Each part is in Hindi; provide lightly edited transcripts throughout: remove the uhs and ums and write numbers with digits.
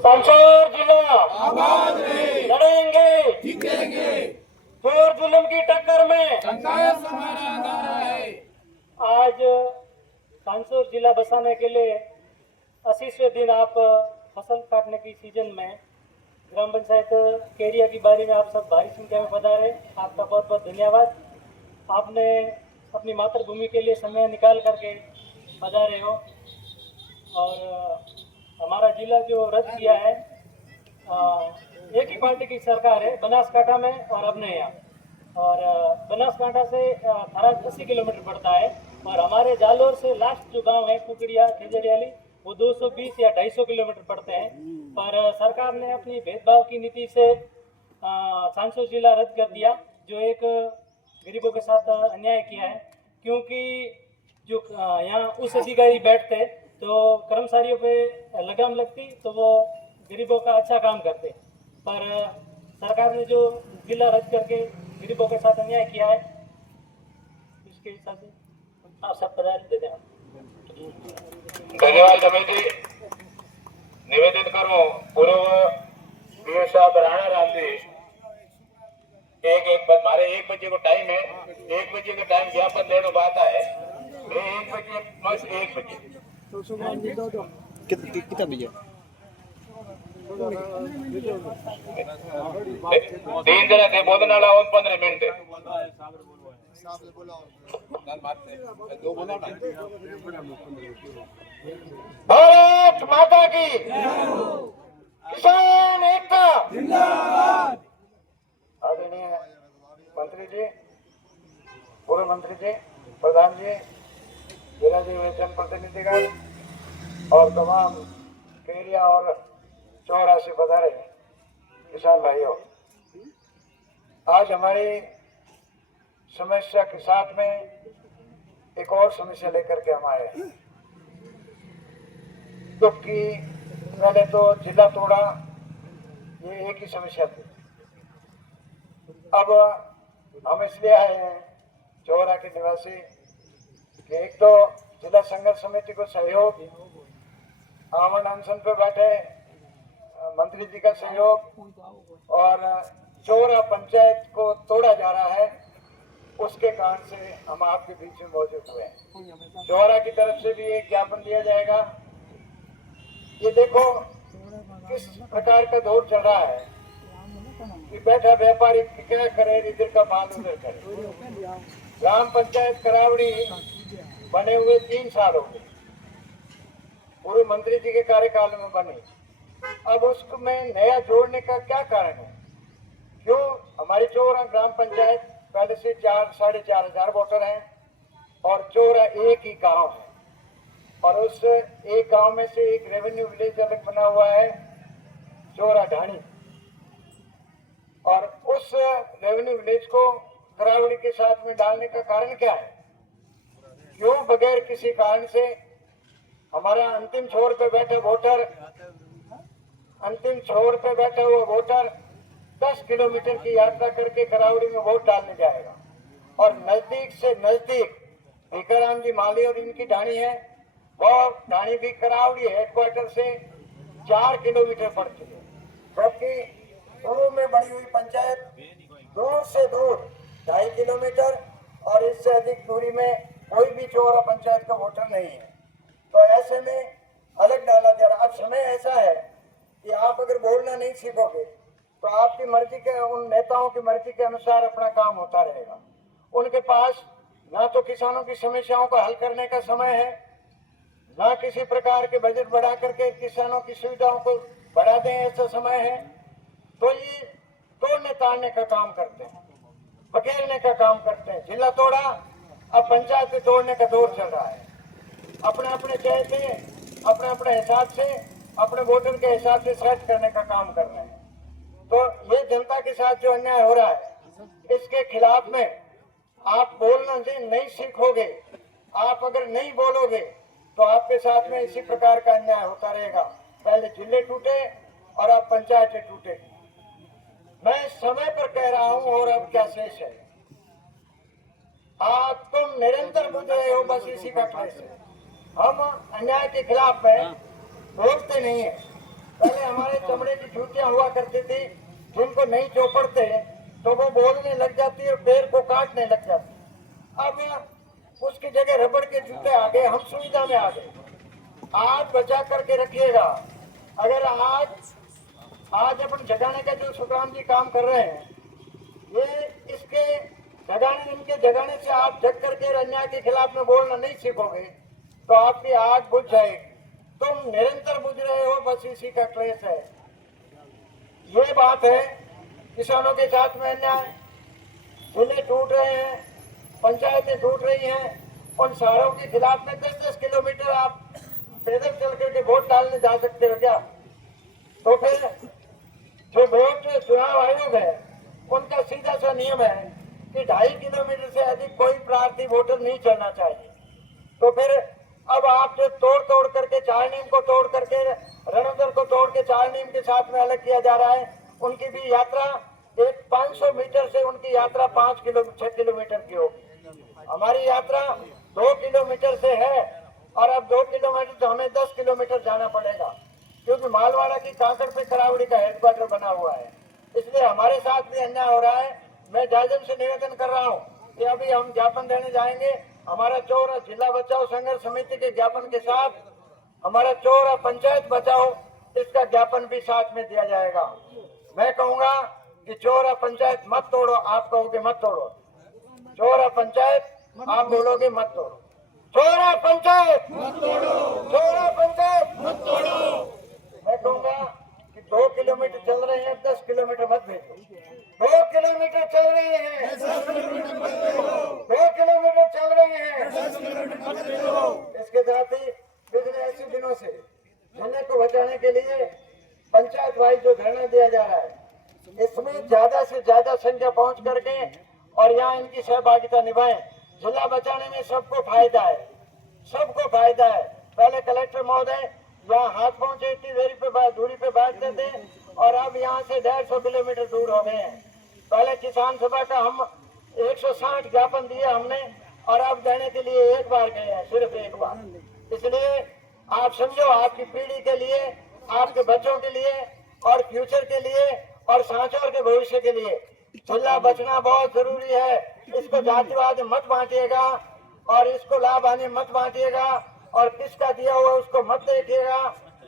सांसौर जिला आबाद रहे, लड़ेंगे जीतेंगे, जोर जुल्म की टक्कर में संघर्ष हमारा नारा है। आज सांसौर जिला बसाने के लिए 80वें दिन आप फसल काटने की सीजन में ग्राम पंचायत केरिया की बारी में आप सब भारी संख्या में पधारे। आपका बहुत बहुत धन्यवाद। आपने अपनी मातृभूमि के लिए समय निकाल करके पधारे हो। और हमारा जिला जो रद्द किया है, एक ही पार्टी की सरकार है बनासकांठा में और अपने यहाँ। और बनासकांठा से थराद 80 किलोमीटर पड़ता है और हमारे जालोर से लास्ट जो गांव है कुकड़िया खेजड़ियाली वो 220 या 250 किलोमीटर पड़ते हैं। पर सरकार ने अपनी भेदभाव की नीति से सांसौर जिला रद्द कर दिया, जो एक गरीबों के साथ अन्याय किया है। क्योंकि जो यहाँ उस अधिकारी बैठते तो कर्मचारियों पे लगाम लगती तो वो गरीबों का अच्छा काम करते, पर सरकार ने जो जिला रद्द करके गरीबों के साथ अन्याय किया है, इसके हिसाब से आप सब पदार्थ देते हैं। धन्यवाद रमेश जी। निवेदन करो पूर्व पीओ साहब राणा राम जी, हमारे 1 बजे को टाइम है, 1 बजे का टाइम ज्ञापन देने बात है। 1 बजे बस 1 बजे कितना बजे 3 जना थे बोलने वाला 15 मिनट भारत माता की किसान एकता जिंदाबाद। आदरणीय मंत्री जी, पूर्व मंत्री जी, प्रधान जी, विराजे हुए जनप्रतिनिधिगण और तमाम केरिया और चौरा से पधारे किसान भाइयों, आज हमारी समस्या के साथ में एक और समस्या लेकर के हम आए हैं। दुख की पहले तो जिला तोड़ा, ये एक ही समस्या थी। अब हम इसलिए आए हैं चौरा के निवासी कि एक तो जिला संघर्ष समिति को सहयोग, आमरण अनशन पे बैठे मंत्री जी का सहयोग और चौरा पंचायत को तोड़ा जा रहा है, उसके कारण से हम आपके बीच में मौजूद हुए हैं। चौरा की तरफ से भी एक ज्ञापन दिया जाएगा। ये देखो किस प्रकार का दौर चल रहा है कि बैठा व्यापारी क्या करे, इधर का माल उधर करे। ग्राम पंचायत करावड़ी बने हुए 3 साल हो गए, पूर्व मंत्री जी के कार्यकाल में बनी। अब उसको में नया जोड़ने का क्या कारण है? क्यों? हमारी चौरा ग्राम पंचायत पहले से 4-4.5 हजार वोटर हैं और चौरा एक ही गांव है और उस एक गांव में से एक रेवेन्यू विलेज अलग बना हुआ है, चौरा ढाणी। और उस रेवेन्यू विलेज को करावड़ी के साथ में डालने का कारण क्या है? क्यों बगैर किसी कारण से हमारा अंतिम छोर पे बैठा वोटर, अंतिम छोर पे बैठा हुआ वोटर 10 किलोमीटर की यात्रा करके करावड़ी में वोट डालने जाएगा और नजदीक से नजदीक भिकाराम जी माली और इनकी ढाणी है, वो ढाणी भी करावड़ी हेडक्वार्टर से 4 किलोमीटर पड़ती है, जबकि दूर में बड़ी हुई पंचायत दूर से दूर 2.5 किलोमीटर और इससे अधिक दूरी में कोई भी चौरा पंचायत का वोटर नहीं है। तो ऐसे में अलग डाला जा रहा। अब समय ऐसा है कि आप अगर बोलना नहीं सीखोगे तो आपकी मर्जी के, उन नेताओं की मर्जी के अनुसार अपना काम होता रहेगा। उनके पास ना तो किसानों की समस्याओं को हल करने का समय है, ना किसी प्रकार के बजट बढ़ा करके किसानों की सुविधाओं को बढ़ा दें ऐसा समय है। तो ये तोड़ने ताड़ने का काम करते हैं, बखेरने का काम करते हैं। जिला तोड़ा, अब पंचायत तोड़ने का दौर चल रहा है। अपने अपने चाहते अपने अपने हिसाब से, अपने वोटर के हिसाब से सर्च करने का काम कर रहे हैं। तो ये जनता के साथ जो अन्याय हो रहा है, इसके खिलाफ में आप बोलना से नहीं सीखोगे, आप अगर नहीं बोलोगे तो आपके साथ में इसी प्रकार का अन्याय होता रहेगा। पहले जिले टूटे और अब पंचायतें टूटेगी। मैं समय पर कह रहा हूं और अब क्या शेष है? आप तुम निरंतर बुझ रहे हो, बस इसी का क्लेश है। हम अन्याय के खिलाफ में बोलते नहीं है। पहले हमारे चमड़े की जूतियां हुआ करती थी, जिनको नहीं चौपड़ते तो वो बोलने लग जाती है, पैर को काटने लग जाती। अब उसकी जगह रबड़ के जूते आ गए, हम सुविधा में आ गए। आज बचा करके रखिएगा। अगर आज अपन जगाने का जो सुखराम जी काम कर रहे हैं, ये इसके इनके जगाने से आप जग करके अन्याय के खिलाफ में बोलना नहीं सीखोगे तो आपकी आग बुझ जाएगी। तुम निरंतर बुझ रहे हो, बस इसी का क्लेश है। ये बात है, किसानों के साथ में अन्याय, जिले टूट रहे हैं, पंचायतें टूट रही हैं, उन सारों के खिलाफ में 10-10 किलोमीटर आप पैदल चल करके वोट डालने जा सकते हो क्या? तो फिर जो वोट चुनाव आयोग है, उनका सीधा सा नियम है कि 2.5 किलोमीटर से अधिक कोई प्रार्थी वोटर नहीं चलना चाहिए। तो फिर अब आप जो तोड़ करके 4 नियम को तोड़ करके रणोदर को तोड़ के 4 नियम के साथ में अलग किया जा रहा है। उनकी भी यात्रा एक 500 मीटर से उनकी यात्रा 6 किलोमीटर की होगी। हमारी यात्रा 2 किलोमीटर से है और अब 2 किलोमीटर तो हमें 10 किलोमीटर जाना पड़ेगा, क्योंकि मालवाड़ा की कांकड़ पे करावड़ी का हेडक्वार्टर बना हुआ है। इसलिए हमारे साथ भी अन्याय हो रहा है। मैं जायजन से निवेदन कर रहा हूँ कि अभी हम ज्ञापन देने जाएंगे। हमारा चौरा जिला बचाओ संघर्ष समिति के ज्ञापन के साथ हमारा चौरा पंचायत बचाओ, इसका ज्ञापन भी साथ में दिया जाएगा। मैं कहूँगा कि चौरा पंचायत मत तोड़ो, आप कहोगे मत तोड़ो। चौरा पंचायत आप बोलोगे मत तोड़ो। चौरा पंचायत मत तोड़ो, चौरा पंचायत मत तोड़ो। मैं कहूँगा कि 2 किलोमीटर चल रहे हैं, 10 किलोमीटर मत भेजो। 2 किलोमीटर चल रहे हैं, 2 किलोमीटर चल रहे हैं। इसके साथ ही पिछले ऐसे दिनों से जिले को बचाने के लिए पंचायत वाइज जो धरना दिया जा रहा है, इसमें ज्यादा से ज्यादा संख्या पहुंच करके और यहाँ इनकी सहभागिता निभाएं। जिला बचाने में सबको फायदा है, सबको फायदा है। पहले कलेक्टर महोदय यहाँ हाथ पहुंचे इतनी दूरी पे बैठते थे और अब यहाँ से 150 किलोमीटर दूर हो गए हैं। पहले किसान सभा का हम 160 ज्ञापन दिए हमने और अब देने के लिए एक बार गए हैं, सिर्फ एक बार। इसलिए आप समझो, आपकी पीढ़ी के लिए, आपके बच्चों के लिए और फ्यूचर के लिए और सांचौर के भविष्य के लिए जिला बचना बहुत जरूरी है। इसको जातिवाद मत बांटिएगा और इसको लाभ आने मत बांटिएगा और किसका दिया हुआ उसको मत देखिएगा।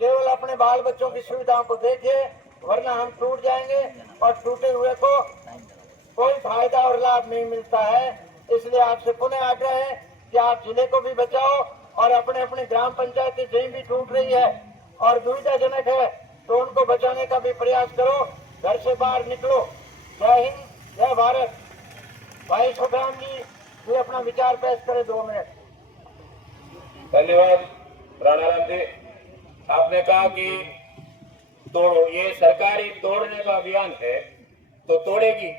केवल अपने बाल बच्चों की सुविधाओं को देखिए, वरना हम टूट जाएंगे और टूटे हुए को कोई फायदा और लाभ नहीं मिलता है। इसलिए आपसे पुनः आग्रह है कि आप जिले को भी बचाओ और अपने अपने ग्राम पंचायतें जहीं भी टूट रही है और दुविधाजनक है तो उनको बचाने का भी प्रयास करो। घर से बाहर निकलो। जय हिंद, जय भारत। भाई सुखराम जी अपना विचार पेश करें 2 मिनट। धन्यवाद राणाराम जी। आपने कहा कि तोड़ो, ये सरकारी तोड़ने का अभियान है तो तोड़ेगी।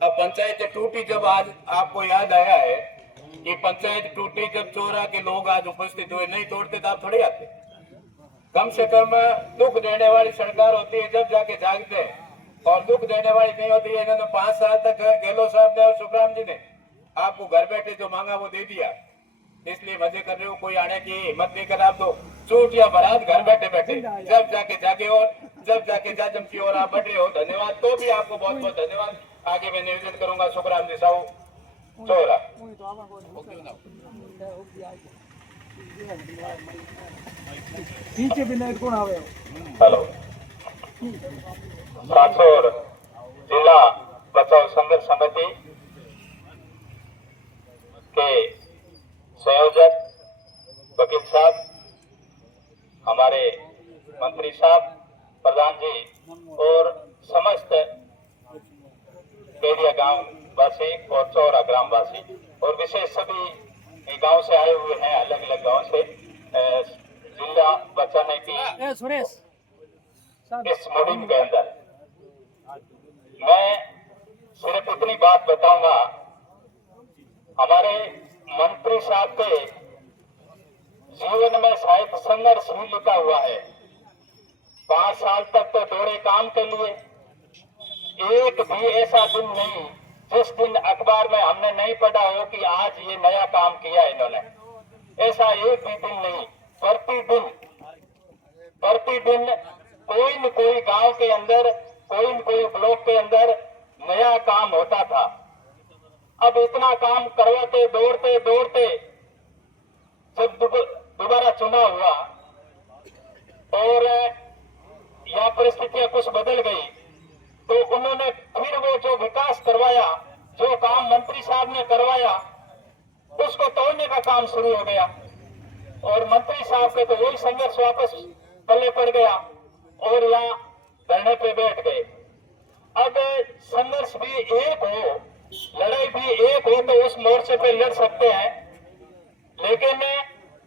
अब पंचायत टूटी, जब आज आपको याद आया है कि पंचायत टूटी, जब चौरा के लोग आज उपस्थित हुए, नहीं तोड़ते तो आप थोड़े आते। कम से कम दुख देने वाली सरकार होती है जब जाके जागते हैं, और दुख देने वाली नहीं होती है। इन्होंने 5 साल तक गहलोत साहब ने और सुखराम जी ने आपको घर बैठे जो मांगा वो दे दिया, इसलिए मजे कर रहे हो। कोई आने की हिम्मत नहीं कर, आप तो चूट या बारात घर बैठे बैठे जब जाके जागे और जब जाके जाजम की ओर आप बढ़ रहे हो। धन्यवाद। तो भी आपको बहुत बहुत धन्यवाद। आगे मैं निवेदन करूंगा सुखराम जी साहू चौरा। हेलो, सांचौर जिला बचाओ संघर्ष समिति के संयोजक वकील साहब, हमारे मंत्री साहब, प्रधान जी और समस्त केडिया गांव वासी और चौरा ग्राम वासी और विशेष सभी गांव से आए हुए हैं, अलग अलग गांव से जिला बचाने की इस मुहिम के अंदर मैं सिर्फ इतनी बात बताऊंगा। हमारे मंत्री साहब के जीवन में शायद संघर्ष ही लिखा हुआ है। 5 साल तक तो दौड़े काम के लिए, एक भी ऐसा दिन नहीं जिस दिन अखबार में हमने नहीं पढ़ा हो कि आज ये नया काम किया इन्होंने। ऐसा एक भी दिन नहीं, प्रतिदिन प्रतिदिन कोई न कोई गांव के अंदर, कोई न कोई ब्लॉक के अंदर नया काम होता था। अब इतना काम करवाते दौड़ते दौड़ते जब दोबारा चुनाव हुआ और यहाँ परिस्थितियां कुछ बदल गई, तो उन्होंने फिर वो जो विकास करवाया, जो काम मंत्री साहब ने करवाया, उसको तोड़ने का काम शुरू हो गया और मंत्री साहब के तो वही संघर्ष वापस पल्ले पड़ गया और यहाँ धरने पे बैठ गए। अब संघर्ष भी एक हो, लड़ाई भी एक हो तो उस मोर्चे पे लड़ सकते हैं, लेकिन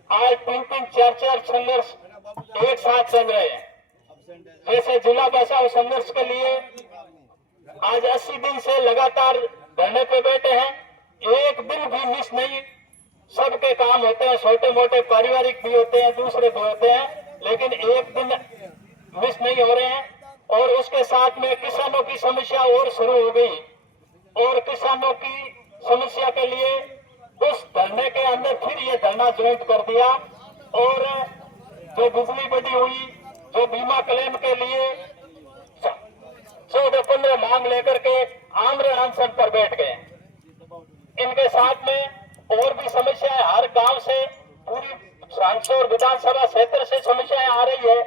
आज 3-3, 4-4 संघर्ष एक साथ चल रहे हैं। जैसे जिला बचाओ संघर्ष के लिए आज 80 दिन से लगातार धरने पे बैठे हैं, एक दिन भी मिस नहीं। सबके काम होते हैं, छोटे मोटे पारिवारिक भी होते हैं, दूसरे भी होते हैं, लेकिन एक दिन मिस नहीं हो रहे हैं। और उसके साथ में किसानों की समस्या और शुरू हो गई और किसानों की समस्या के लिए उस धरने के अंदर फिर ये धरना ज्वाइंट कर दिया और जो बिजली बढ़ी हुई, जो बीमा क्लेम के लिए 14-15 मांग लेकर के आमरण अनशन पर बैठ गए। इनके साथ में और भी समस्याएं हर गांव से, पूरी सांसद विधानसभा क्षेत्र से समस्याएं आ रही है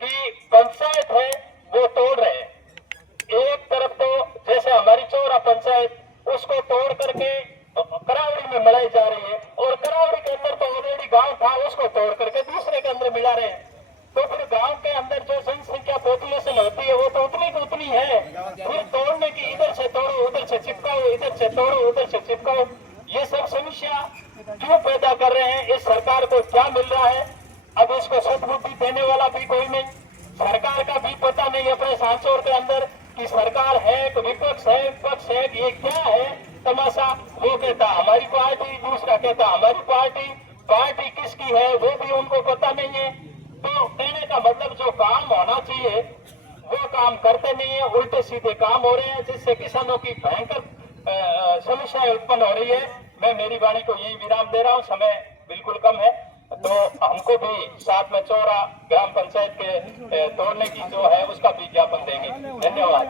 कि पंचायत है वो तोड़ रहे हैं। एक तरफ तो जैसे हमारी चौरा पंचायत उसको तोड़ करके करावड़ी में मिलाई जा रही है और करावड़ी के अंदर तो ऑलरेडी गांव था, उसको तोड़ करके दूसरे के अंदर मिला रहे हैं। तो फिर गांव के अंदर जो जनसंख्या पॉपुलेशन होती है वो तो उतनी की उतनी है, फिर तोड़ने की इधर से तोड़ो उधर से चिपकाओ, इधर से तोड़ो उधर से चिपकाओ, ये सब समस्या क्यों पैदा कर रहे हैं? इस सरकार को क्या मिल रहा है? अब इसको सद्बुद्धि देने वाला भी कोई नहीं, सरकार का भी पता नहीं अपने सांसद के अंदर कि सरकार है कि विपक्ष है, विपक्ष है, ये क्या है तमाशा। वो कहता हमारी पार्टी, दूसरा कहता हमारी पार्टी, पार्टी किसकी है वो भी उनको पता नहीं है। तो कहने का मतलब जो काम होना चाहिए वो काम करते नहीं है, उल्टे सीधे काम हो रहे हैं, जिससे किसानों की भयंकर समस्याएं उत्पन्न हो रही है। मैं मेरी वाणी को यही विराम दे रहा हूँ, समय बिल्कुल कम है, तो हमको भी साथ में चौरा ग्राम पंचायत के तोड़ने की जो है उसका भी ज्ञापन देंगे। धन्यवाद।